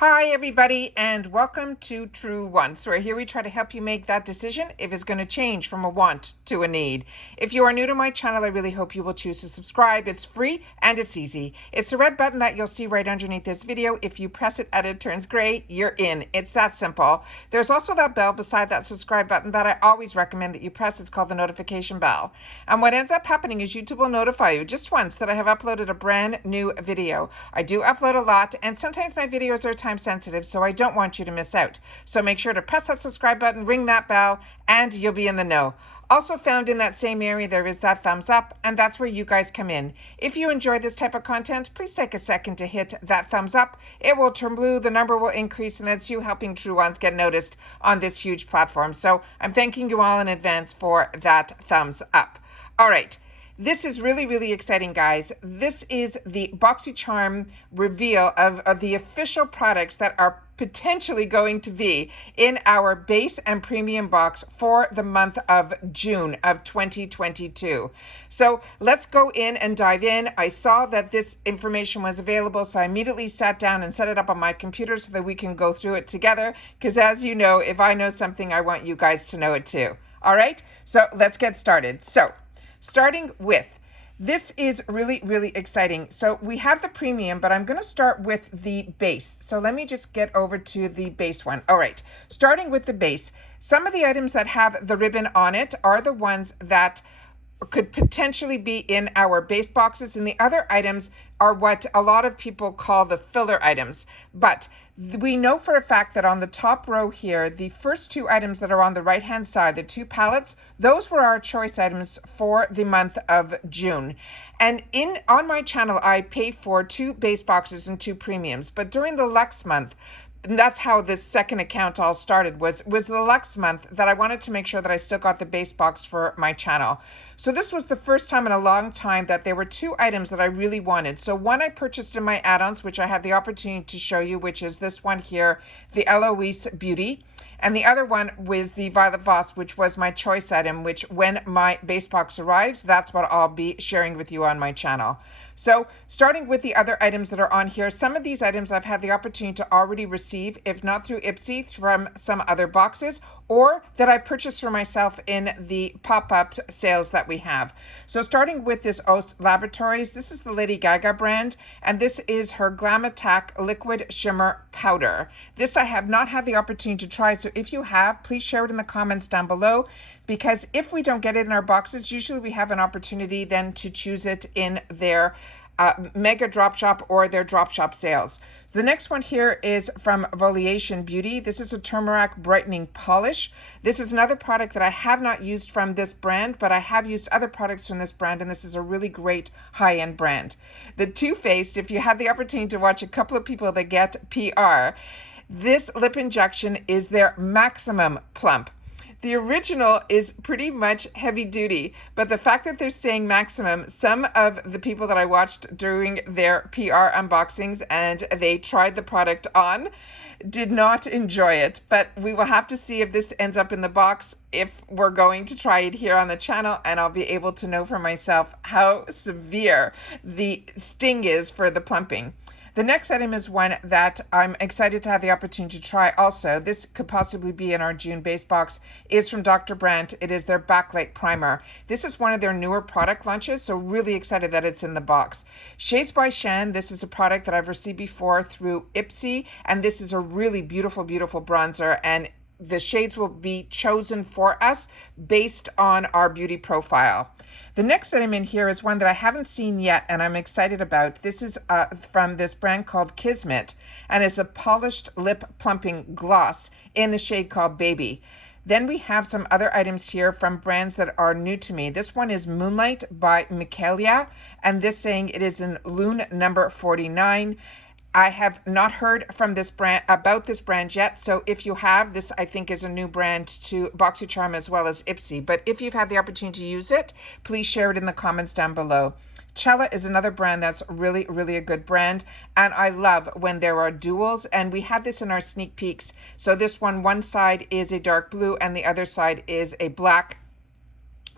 Hi, everybody, and welcome to True Wants, where here we try to help you make that decision if it's going to change from a want to a need. If you are new to my channel, I really hope you will choose to subscribe. It's free and it's easy. It's the red button that you'll see right underneath this video. If you press it and it turns gray, you're in. It's that simple. There's also that bell beside that subscribe button that I always recommend that you press. It's called the notification bell. And what ends up happening is YouTube will notify you just once that I have uploaded a brand new video. I do upload a lot, and sometimes my videos are time sensitive, so I don't want you to miss out. So make sure to press that subscribe button, ring that bell, and you'll be in the know. Also found in that same area, there is that thumbs up, and that's where you guys come in. If you enjoy this type of content, please take a second to hit that thumbs up. It will turn blue, the number will increase, and that's you helping True Ones get noticed on this huge platform. So I'm thanking you all in advance for that thumbs up. All right. This is really, really exciting, guys. This is the Boxycharm reveal of the official products that are potentially going to be in our base and premium box for the month of June of 2022. So let's go in and dive in. I saw that this information was available, so I immediately sat down and set it up on my computer so that we can go through it together. Because as you know, if I know something, I want you guys to know it too. All right, so let's get started. So starting with, this is really, really exciting. So we have the premium, but I'm going to start with the base. So let me just get over to the base one. All right, starting with the base. Some of the items that have the ribbon on it are the ones that could potentially be in our base boxes, and the other items are what a lot of people call the filler items. But we know for a fact that on the top row here, the first two items that are on the right hand side, the two palettes, those were our choice items for the month of June. And on my channel, I pay for 2 base boxes and 2 premiums. But during the Lux month, and that's how this second account all started, was the Lux month, that I wanted to make sure that I still got the base box for my channel. So this was the first time in a long time that there were 2 items that I really wanted. So one I purchased in my add-ons, which I had the opportunity to show you, which is this one here, the Eloise Beauty. And the other one was the Violet Voss, which was my choice item, which when my base box arrives, that's what I'll be sharing with you on my channel. So starting with the other items that are on here, some of these items I've had the opportunity to already receive, if not through Ipsy, from some other boxes, or that I purchased for myself in the pop-up sales that we have. So starting with this OS Laboratories, this is the Lady Gaga brand, and this is her Glam Attack Liquid Shimmer Powder. This I have not had the opportunity to try, so if you have, please share it in the comments down below, because if we don't get it in our boxes, usually we have an opportunity then to choose it in their mega drop shop or their drop shop sales. The next one here is from Voliation Beauty. This is a turmeric brightening polish. This is another product that I have not used from this brand, but I have used other products from this brand, and this is a really great high-end brand. The Too Faced, if you have the opportunity to watch a couple of people that get PR, this lip injection is their Maximum Plump. The original is pretty much heavy duty, but the fact that they're saying maximum, some of the people that I watched during their PR unboxings and they tried the product on did not enjoy it. But we will have to see if this ends up in the box, if we're going to try it here on the channel, and I'll be able to know for myself how severe the sting is for the plumping. The next item is one that I'm excited to have the opportunity to try also. This could possibly be in our June base box. Is from Dr. Brandt. It is their Backlight Primer. This is one of their newer product launches, so really excited that it's in the box. Shades by Shan. This is a product that I've received before through Ipsy, and this is a really beautiful, beautiful bronzer, and the shades will be chosen for us based on our beauty profile. The next item in here is one that I haven't seen yet and I'm excited about. This is from this brand called Kismet, and it's a polished lip plumping gloss in the shade called Baby. Then we have some other items here from brands that are new to me. This one is Moonlight by Michaelia, and this saying it is in Lune number 49. I have not heard from this brand about this brand yet, so if you have, this I think is a new brand to Boxycharm as well as Ipsy. But if you've had the opportunity to use it, please share it in the comments down below. Cella is another brand that's really, really a good brand, and I love when there are duals, and we had this in our sneak peeks. So this one side is a dark blue and the other side is a black.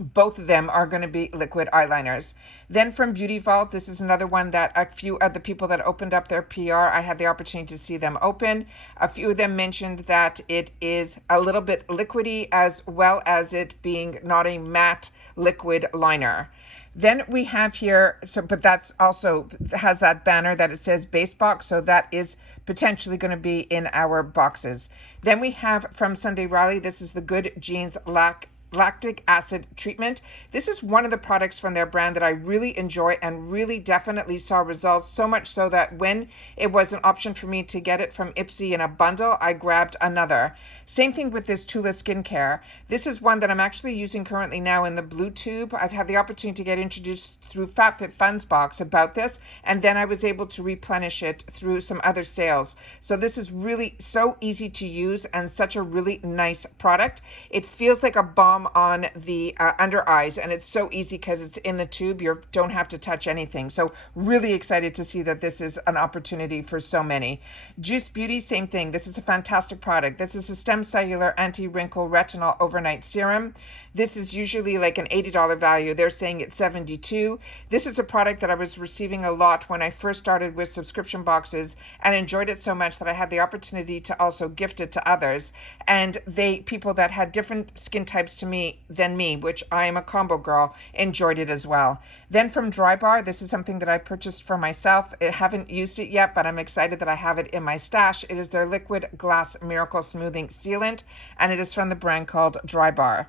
Both of them are going to be liquid eyeliners. Then from Beauty Vault, this is another one that a few of the people that opened up their PR, I had the opportunity to see them open. A few of them mentioned that it is a little bit liquidy, as well as it being not a matte liquid liner. Then we have here, but that's also has that banner that it says base box, so that is potentially going to be in our boxes. Then we have from Sunday Riley, this is the Good Genes lactic acid treatment. This is one of the products from their brand that I really enjoy and really definitely saw results, so much so that when it was an option for me to get it from Ipsy in a bundle, I grabbed another. Same thing with this Tula skincare. This is one that I'm actually using currently now in the blue tube. I've had the opportunity to get introduced through FabFitFun's box about this, and then I was able to replenish it through some other sales. So this is really so easy to use and such a really nice product. It feels like a balm on the under eyes, and it's so easy because it's in the tube. You don't have to touch anything. So really excited to see that this is an opportunity for so many. Juice Beauty, same thing. This is a fantastic product. This is a Stem Cellular Anti-Wrinkle Retinol Overnight Serum. This is usually like an $80 value. They're saying it's $72. This is a product that I was receiving a lot when I first started with subscription boxes and enjoyed it so much that I had the opportunity to also gift it to others. And people that had different skin types than me, which I am a combo girl, enjoyed it as well. Then from Drybar, this is something that I purchased for myself. I haven't used it yet, but I'm excited that I have it in my stash. It is their Liquid Glass Miracle Smoothing Sealant, and it is from the brand called Drybar.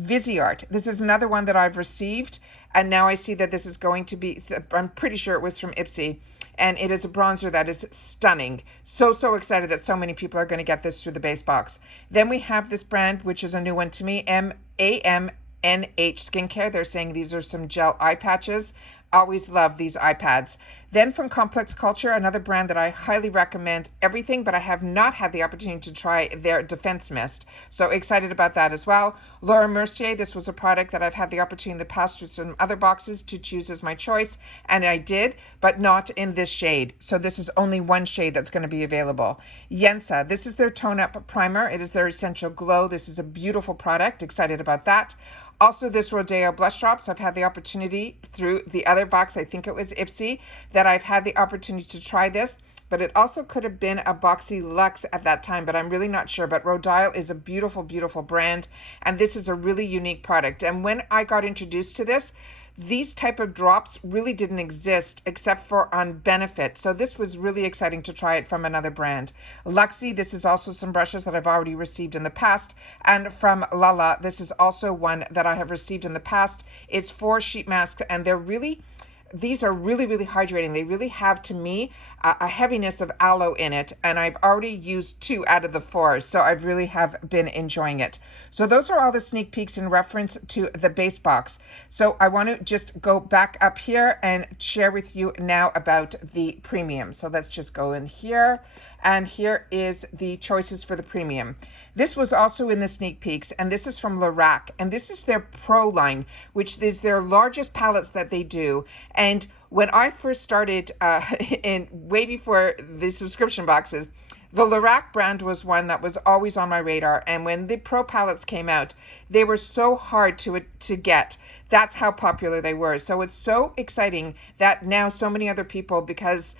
Viseart, this is another one that I've received, and now I see that this is going to be, I'm pretty sure it was from Ipsy, and it is a bronzer that is stunning. So excited that so many people are going to get this through the base box. Then we have this brand, which is a new one to me, AMNH Skincare. They're saying these are some gel eye patches. Always love these iPads. Then from Complex Culture, another brand that I highly recommend everything, but I have not had the opportunity to try their Defense Mist. So excited about that as well. Laura Mercier, this was a product that I've had the opportunity to pass through some other boxes to choose as my choice, and I did, but not in this shade. So this is only one shade that's going to be available. Yensa, this is their Tone Up Primer. It is their Essential Glow. This is a beautiful product. Excited about that. Also, this Rodeo Blush Drops, I've had the opportunity through the other box, I think it was Ipsy, that I've had the opportunity to try this, but it also could have been a Boxy Luxe at that time, but I'm really not sure. But Rodile is a beautiful, beautiful brand, and this is a really unique product. And when I got introduced to this, these type of drops really didn't exist except for on Benefit. So this was really exciting to try it from another brand. Luxie, this is also some brushes that I've already received in the past. And from Lala, this is also one that I have received in the past. It's 4 sheet masks, and these are really, really hydrating. They really have, to me, a heaviness of aloe in it, and I've already used 2 out of the 4, so I really have been enjoying it. So those are all the sneak peeks in reference to the base box. So I want to just go back up here and share with you now about the premium. So let's just go in here, and here is the choices for the premium. This was also in the sneak peeks, and this is from Lorac, and this is their Pro line, which is their largest palettes that they do. And when I first started in way before the subscription boxes, the Lorac brand was one that was always on my radar. And when the Pro palettes came out, they were so hard to get. That's how popular they were. So it's so exciting that now so many other people, because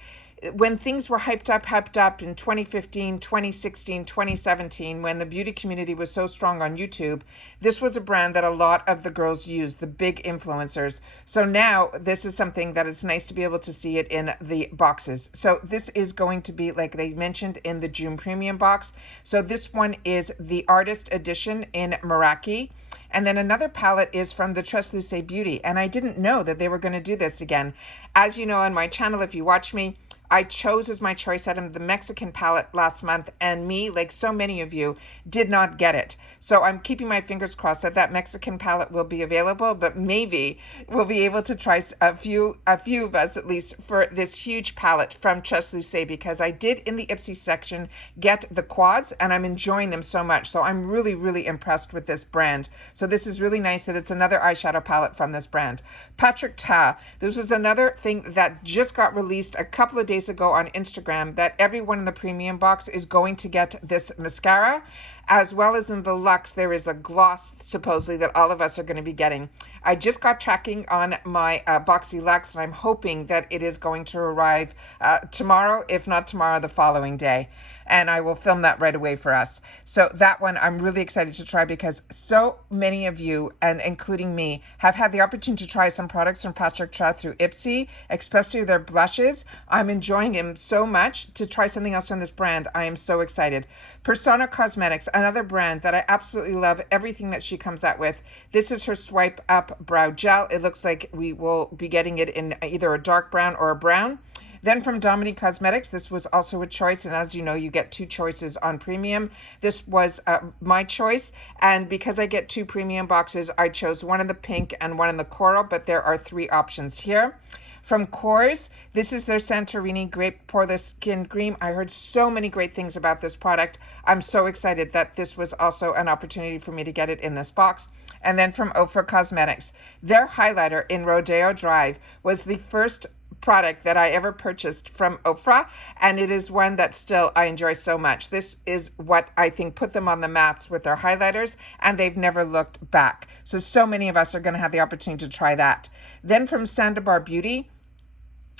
when things were hyped up in 2015, 2016, 2017, when the beauty community was so strong on YouTube, this was a brand that a lot of the girls used, the big influencers. So now this is something that it's nice to be able to see it in the boxes. So this is going to be, like they mentioned, in the June premium box. So this one is the Artist Edition in Meraki. And then another palette is from the Tresluce Beauty. And I didn't know that they were going to do this again. As you know, on my channel, if you watch me, I chose as my choice item the Mexican palette last month, and me, like so many of you, did not get it. So I'm keeping my fingers crossed that that Mexican palette will be available, but maybe we'll be able to try a few of us at least for this huge palette from Tresluce, because I did in the Ipsy section get the quads, and I'm enjoying them so much. So I'm really, really impressed with this brand. So this is really nice that it's another eyeshadow palette from this brand. Patrick Ta, this was another thing that just got released a couple of days days ago on Instagram that everyone in the premium box is going to get this mascara, as well as in the luxe, there is a gloss supposedly that all of us are going to be getting. I just got tracking on my Boxy Luxe, and I'm hoping that it is going to arrive tomorrow, if not tomorrow, the following day. And I will film that right away for us. So that one I'm really excited to try because so many of you, and including me, have had the opportunity to try some products from Patrick Trout through Ipsy, especially their blushes. I'm enjoying them so much. To try something else from this brand, I am so excited. Persona Cosmetics, another brand that I absolutely love everything that she comes out with. This is her Swipe Up Brow Gel. It looks like we will be getting it in either a dark brown or a brown. Then from Dominique Cosmetics, this was also a choice. And as you know, you get two choices on premium. This was my choice. And because I get two premium boxes, I chose one in the pink and one in the coral, but there are three options here. From Kors, this is their Santorini Grape Poreless Skin Cream. I heard so many great things about this product. I'm so excited that this was also an opportunity for me to get it in this box. And then from Ofra Cosmetics, their highlighter in Rodeo Drive was the first product that I ever purchased from Ofra, and it is one that still I enjoy so much. This is what I think put them on the maps with their highlighters, and they've never looked back. So many of us are going to have the opportunity to try that. Then from Sandabar Beauty,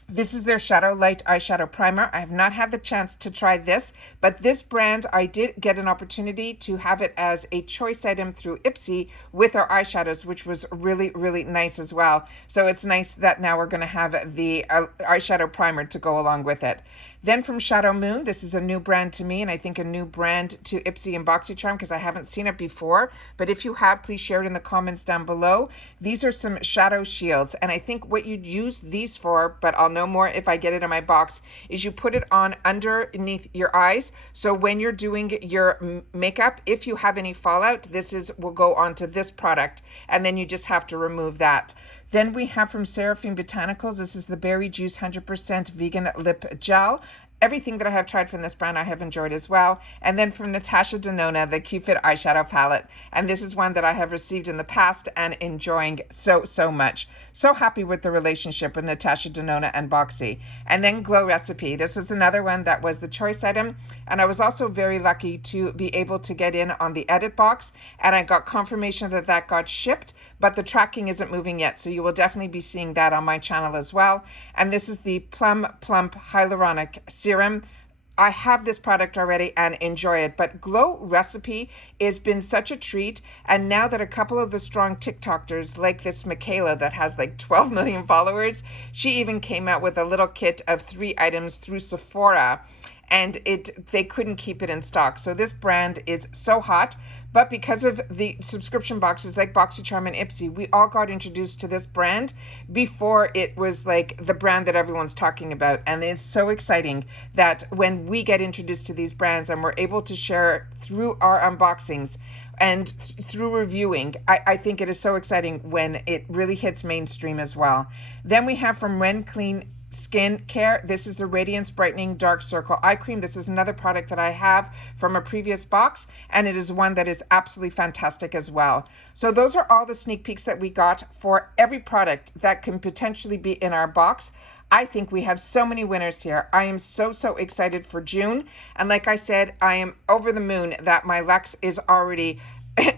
this is their Shadow Light Eyeshadow Primer. I have not had the chance to try this, but this brand, I did get an opportunity to have it as a choice item through Ipsy with our eyeshadows, which was really, really nice as well. So it's nice that now we're going to have the eyeshadow primer to go along with it. Then from Shadow Moon, this is a new brand to me, and I think a new brand to Ipsy and Boxycharm because I haven't seen it before. But if you have, please share it in the comments down below. These are some shadow shields, and I think what you'd use these for, but I'll know more if I get it in my box, is you put it on underneath your eyes. So when you're doing your makeup, if you have any fallout, will go onto this product, and then you just have to remove that. Then we have from Seraphine Botanicals, this is the Berry Juice 100% Vegan Lip Gel. Everything that I have tried from this brand I have enjoyed as well. And then from Natasha Denona, the Cupid eyeshadow palette. And this is one that I have received in the past and enjoying so much. So happy with the relationship with Natasha Denona and Boxy. And then Glow Recipe. This was another one that was the choice item. And I was also very lucky to be able to get in on the edit box. And I got confirmation that that got shipped, but the tracking isn't moving yet. So you will definitely be seeing that on my channel as well. And this is the Plum Plump Hyaluronic Serum. I have this product already and enjoy it, but Glow Recipe has been such a treat. And now that a couple of the strong TikTokers like this Michaela that has like 12 million followers, she even came out with a little kit of 3 items through Sephora, and they couldn't keep it in stock. So this brand is so hot. But because of the subscription boxes like Boxycharm and Ipsy, we all got introduced to this brand before it was like the brand that everyone's talking about. And it's so exciting that when we get introduced to these brands and we're able to share through our unboxings and through reviewing, I think it is so exciting when it really hits mainstream as well. Then we have from Ren Clean Skin Care. This is a Radiance Brightening Dark Circle Eye Cream. This is another product that I have from a previous box, and it is one that is absolutely fantastic as well. So those are all the sneak peeks that we got for every product that can potentially be in our box. I think we have so many winners here. I am so excited for June. And like I said, I am over the moon that my Luxe is already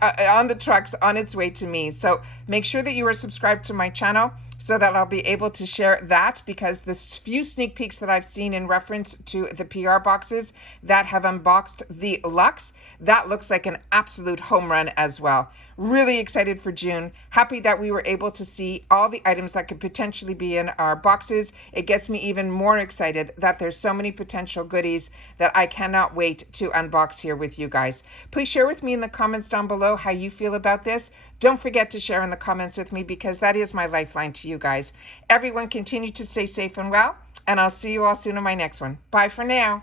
on the trucks, on its way to me. So make sure that you are subscribed to my channel so that I'll be able to share that, because the few sneak peeks that I've seen in reference to the PR boxes that have unboxed the Luxe, that looks like an absolute home run as well. Really excited for June. Happy that we were able to see all the items that could potentially be in our boxes. It gets me even more excited that there's so many potential goodies that I cannot wait to unbox here with you guys. Please share with me in the comments down below how you feel about this. Don't forget to share in the comments with me, because that is my lifeline to you guys. Everyone continue to stay safe and well, and I'll see you all soon in my next one. Bye for now.